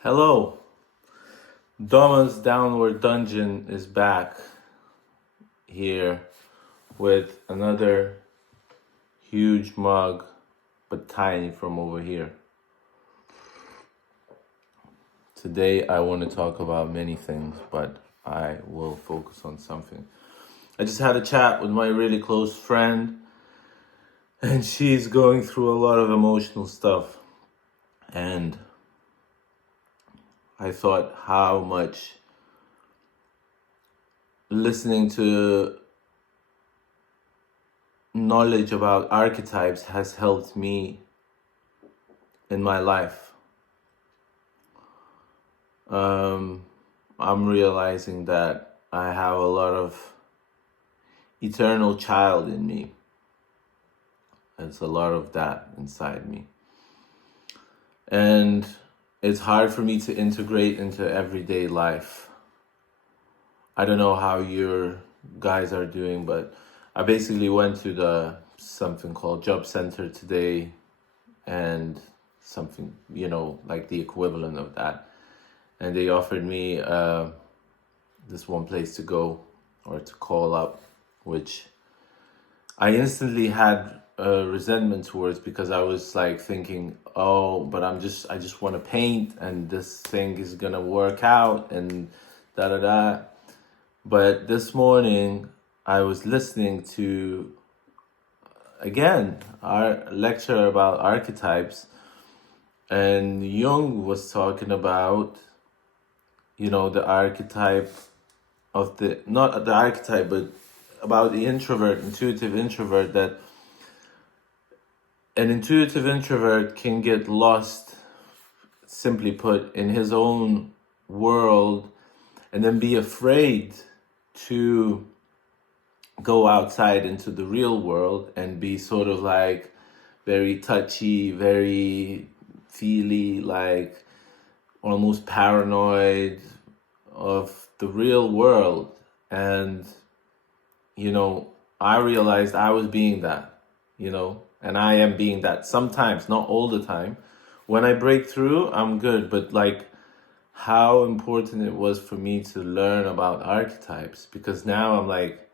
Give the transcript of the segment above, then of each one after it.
Hello, Domas Downward Dungeon is back here with another huge mug, but tiny from over here. Today I want to talk about many things, but I will focus on something. I just had a chat with my really close friend, and she's going through a lot of emotional stuff. And I thought how much listening to knowledge about archetypes has helped me in my life. I'm realizing that I have a lot of eternal child in me. There's a lot of that inside me. And it's hard for me to integrate into everyday life. I don't know how your guys are doing, but I basically went to something called Job Center today, and something, like the equivalent of that. And they offered me this one place to go or to call up, which I instantly had resentment towards, because I was like thinking, oh, but I just want to paint and this thing is gonna work out and da da da. But this morning I was listening to, again, our lecture about archetypes, and Jung was talking about, the archetype of not the archetype, but about the intuitive introvert, that an intuitive introvert can get lost, simply put, in his own world, and then be afraid to go outside into the real world and be sort of like very touchy, very feely, like almost paranoid of the real world. And I realized I was being that, and I am being that sometimes, not all the time. When I break through, I'm good, but like how important it was for me to learn about archetypes, because now I'm like,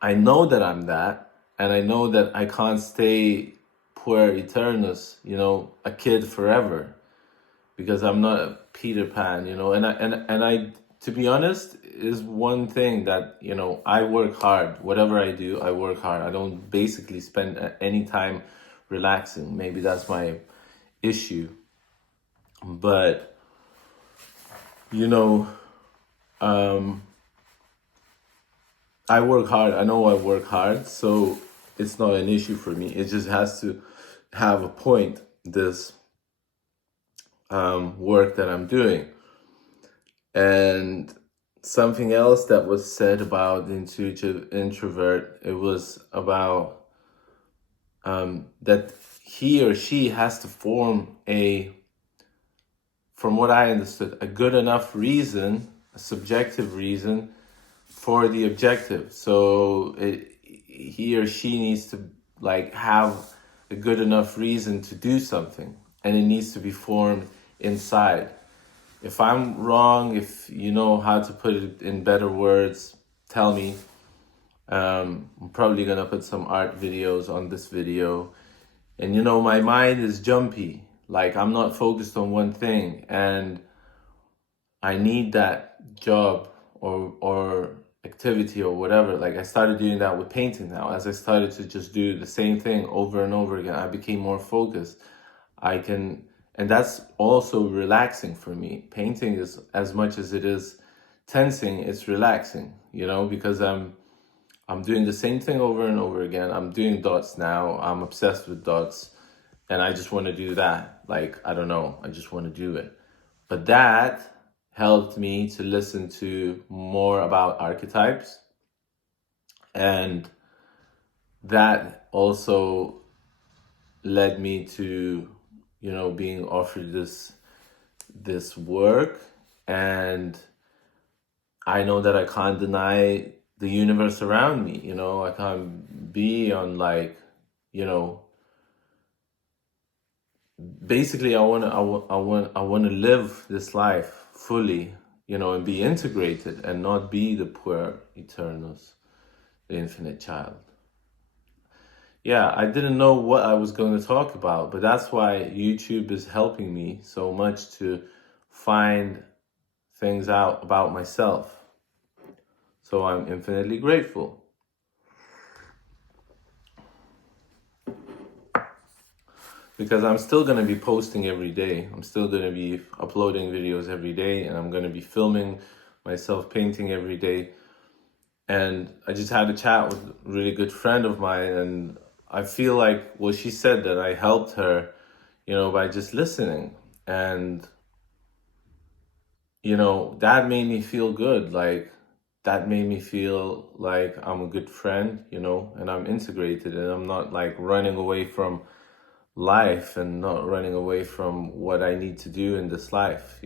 I know that I'm that, and I know that I can't stay puer eternus, a kid forever, because I'm not a Peter Pan, and I, to be honest, is one thing that, I work hard. Whatever I do, I work hard. I don't basically spend any time relaxing. Maybe that's my issue. But, I work hard. I know I work hard, so it's not an issue for me. It just has to have a point, this work that I'm doing. And something else that was said about the intuitive introvert, it was about that he or she has to form from what I understood, a good enough reason, a subjective reason for the objective. So he or she needs to like have a good enough reason to do something, and it needs to be formed inside. If I'm wrong, if you know how to put it in better words, tell me. I'm probably gonna put some art videos on this video. And my mind is jumpy. Like, I'm not focused on one thing, and I need that job or activity or whatever. Like, I started doing that with painting now. As I started to just do the same thing over and over again, I became more focused. And that's also relaxing for me. Painting is, as much as it is tensing, it's relaxing, because I'm doing the same thing over and over again. I'm doing dots now. I'm obsessed with dots, and I just want to do that. Like, I don't know, I just want to do it. But that helped me to listen to more about archetypes, and that also led me to being offered this work. And I know that I can't deny the universe around me. I can't be on, like, basically I want to live this life fully, and be integrated and not be the puer eternus, the infinite child. Yeah, I didn't know what I was going to talk about, but that's why YouTube is helping me so much to find things out about myself. So I'm infinitely grateful. Because I'm still going to be posting every day. I'm still going to be uploading videos every day, and I'm going to be filming myself painting every day. And I just had a chat with a really good friend of mine, and I feel like, well, she said that I helped her, by just listening. And, that made me feel good. Like, that made me feel like I'm a good friend, and I'm integrated, and I'm not like running away from life and not running away from what I need to do in this life,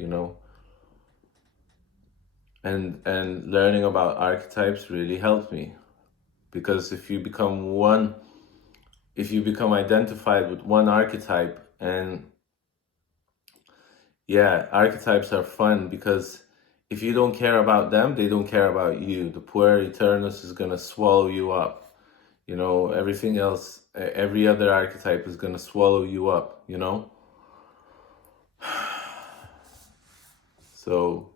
And learning about archetypes really helped me, because if you become identified with one archetype, and yeah, archetypes are fun because if you don't care about them, they don't care about you. The puer eternus is gonna swallow you up. Everything else, every other archetype is gonna swallow you up, So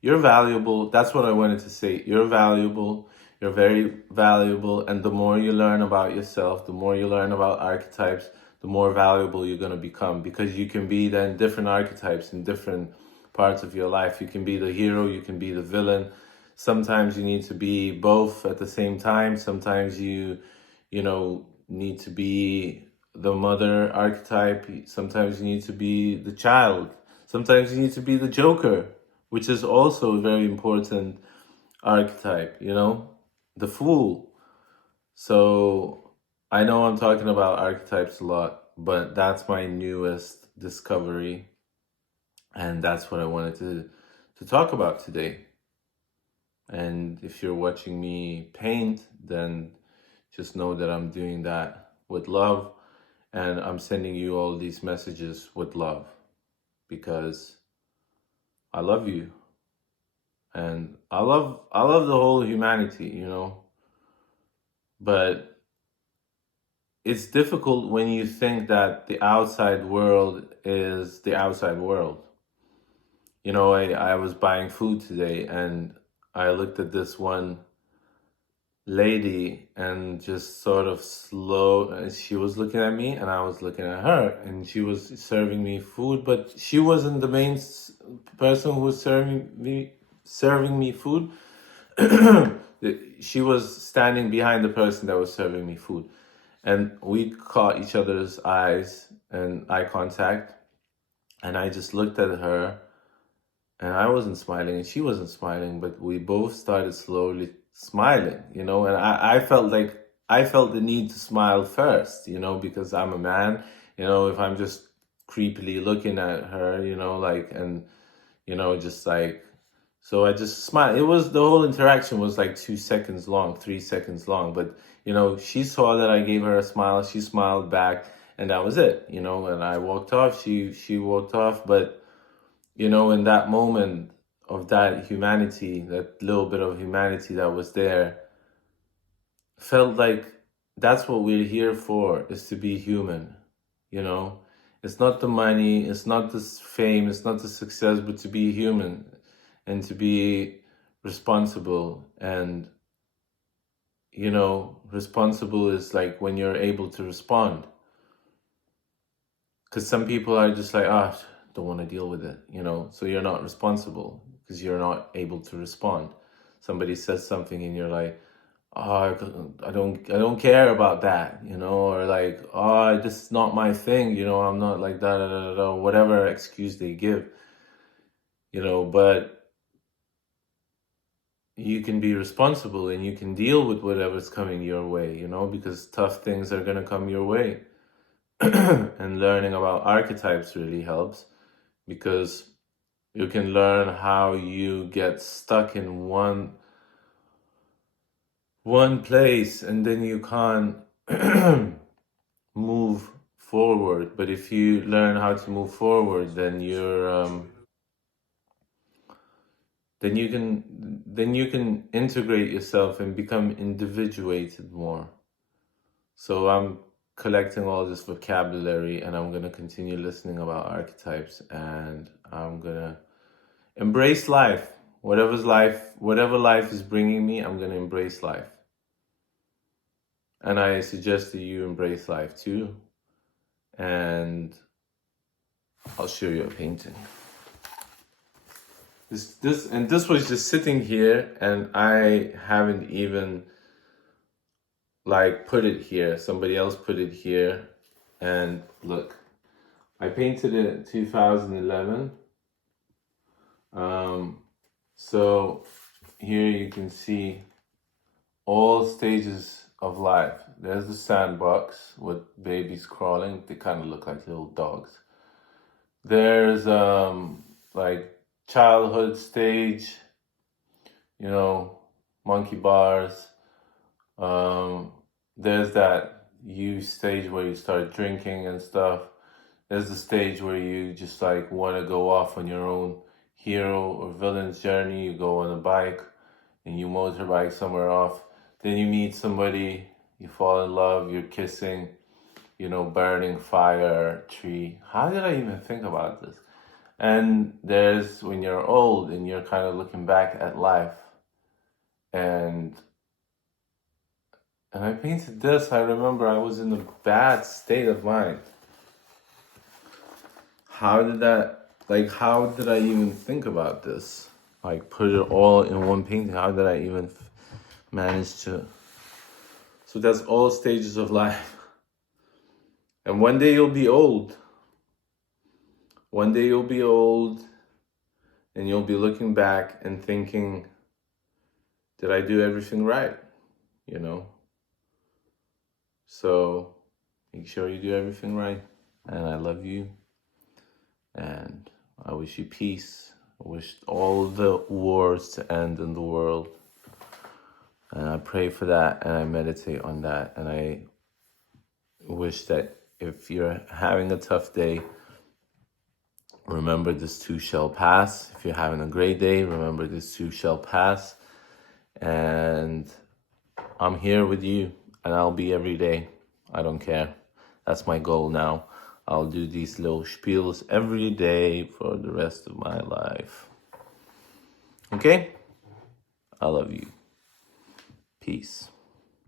you're valuable. That's what I wanted to say. You're valuable. You're very valuable. And the more you learn about yourself, the more you learn about archetypes, the more valuable you're going to become, because you can be then different archetypes in different parts of your life. You can be the hero, you can be the villain. Sometimes you need to be both at the same time. Sometimes you need to be the mother archetype. Sometimes you need to be the child. Sometimes you need to be the joker, which is also a very important archetype, the fool. So I know I'm talking about archetypes a lot, but that's my newest discovery. And that's what I wanted to talk about today. And if you're watching me paint, then just know that I'm doing that with love, and I'm sending you all these messages with love, because I love you, and I love the whole humanity, But it's difficult when you think that the outside world is the outside world. I was buying food today, and I looked at this one lady and just sort of slow, and she was looking at me and I was looking at her, and she was serving me food, but she wasn't the main person who was serving me food. She was standing behind the person that was serving me food, and we caught each other's eyes and eye contact, and I just looked at her, and I wasn't smiling and she wasn't smiling, but we both started slowly smiling, and I felt the need to smile first, because I'm a man. If I'm just creepily looking at her, and just like, so I just smiled. The whole interaction was like 2 seconds long, 3 seconds long, but she saw that I gave her a smile, she smiled back, and that was it, and I walked off, she walked off. But in that moment of that humanity, that little bit of humanity that was there, felt like that's what we're here for, is to be human, you know? It's not the money, it's not the fame, it's not the success, but to be human and to be responsible. And, responsible is like when you're able to respond. Because some people are just like, don't want to deal with it, so you're not responsible because you're not able to respond. Somebody says something and you're like, I don't care about that, or like, this is not my thing, I'm not like that, whatever excuse they give, but you can be responsible and you can deal with whatever's coming your way, because tough things are going to come your way. And learning about archetypes really helps, because you can learn how you get stuck in one place and then you can't move forward. But if you learn how to move forward, then then you can integrate yourself and become individuated more. So I'm collecting all this vocabulary, and I'm gonna continue listening about archetypes, and I'm gonna embrace life. Whatever life is bringing me, I'm gonna embrace life. And I suggest that you embrace life too. And I'll show you a painting. This was just sitting here, and I haven't even like put it here. Somebody else put it here, and look, I painted it in 2011. So here you can see all stages of life. There's the sandbox with babies crawling. They kind of look like little dogs. There's like childhood stage, monkey bars. There's that you stage where you start drinking and stuff. There's the stage where you just like want to go off on your own hero or villain's journey. You go on a bike and you motorbike somewhere off. Then you meet somebody, you fall in love, you're kissing, burning fire, tree. How did I even think about this? And there's when you're old and you're kind of looking back at life. And I painted this. I remember I was in a bad state of mind. How did I even think about this? Like put it all in one painting. How did I even manage to? So that's all stages of life. And one day you'll be old. One day you'll be old and you'll be looking back and thinking, did I do everything right? So make sure you do everything right. And I love you. And I wish you peace. I wish all the wars to end in the world. And I pray for that, and I meditate on that. And I wish that if you're having a tough day, remember this too shall pass. If you're having a great day, remember this too shall pass. And I'm here with you, and I'll be every day. I don't care. That's my goal now. I'll do these little spiels every day for the rest of my life. Okay? I love you. Peace.